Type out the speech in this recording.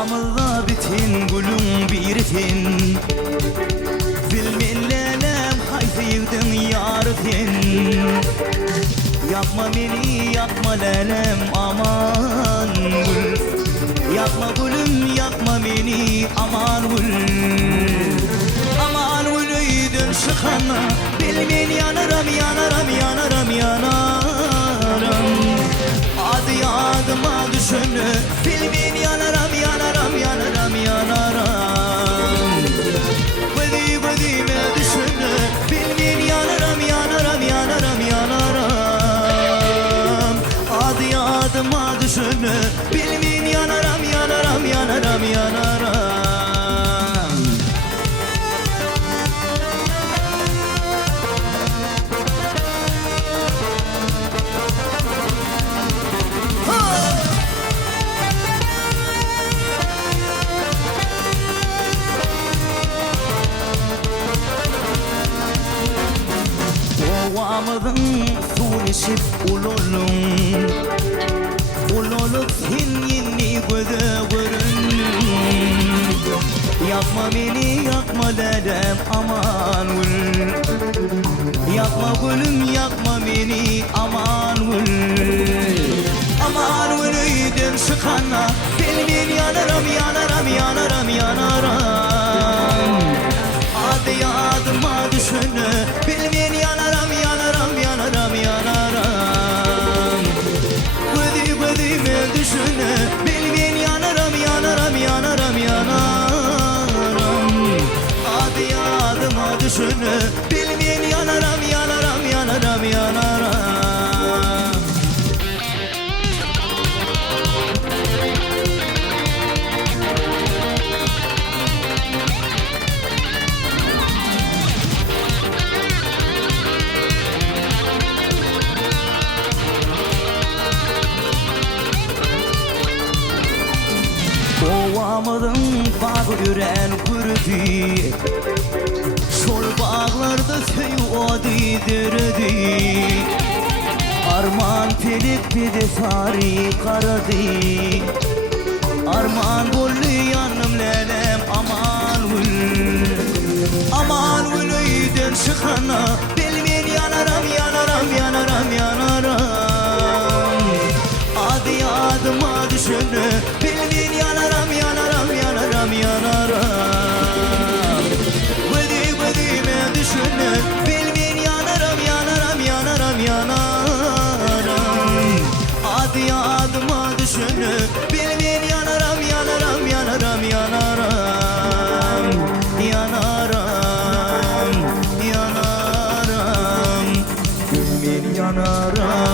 Amılla bitin gülüm biritin Filmillenem hayfıydın yarıtin Yapma beni yapma lelem aman gül Yapma gülüm yapma beni aman gül Aman gülüydün şıkana Bilmin yanarım yanarım yanarım yanarım Adı adıma düşünü Bilmin yanarım yanarım yanarım yanarım Gıdime düşünü Bilmin yanarım yanarım yanarım yanarım Adı adıma düşünü Bilmin yanarım yanarım yanarım yanarım Ovamıdın suyunu içip ululun Ululup hinni göze vurun Yapma beni yapma dedem aman gül Yapma gülüm yapma beni aman gül Aman gülüydüm şıkana Bilmin yanarım yanarım yanarım yanarım Adı adıma düşünü Bilmin yanarım yanarım yanarım yanarım Gıdime düşünü Bilmin yanarım yanarım yanarım yanarım Adı adıma düşünü Bilmin yanarım yanarım yanarım yanarım Ovamıdın bağı üren kürdi Şol bağlarda söy odi dirdi Arman telip bir de fari karadı Arman golü yanım lenem aman gül Aman gülüydün şıkana Bilmin yanarım yanarım yanarım yanarım Adı adıma düşünü Bilmin yanarım yanarım yanarım yanarım Gıdime düşünü Bilmin yanarım yanarım yanarım yanarım Adı adıma düşünü Bilmin yanarım yanarım yanarım yanarım Yanarım yanarım Bilmin yanarım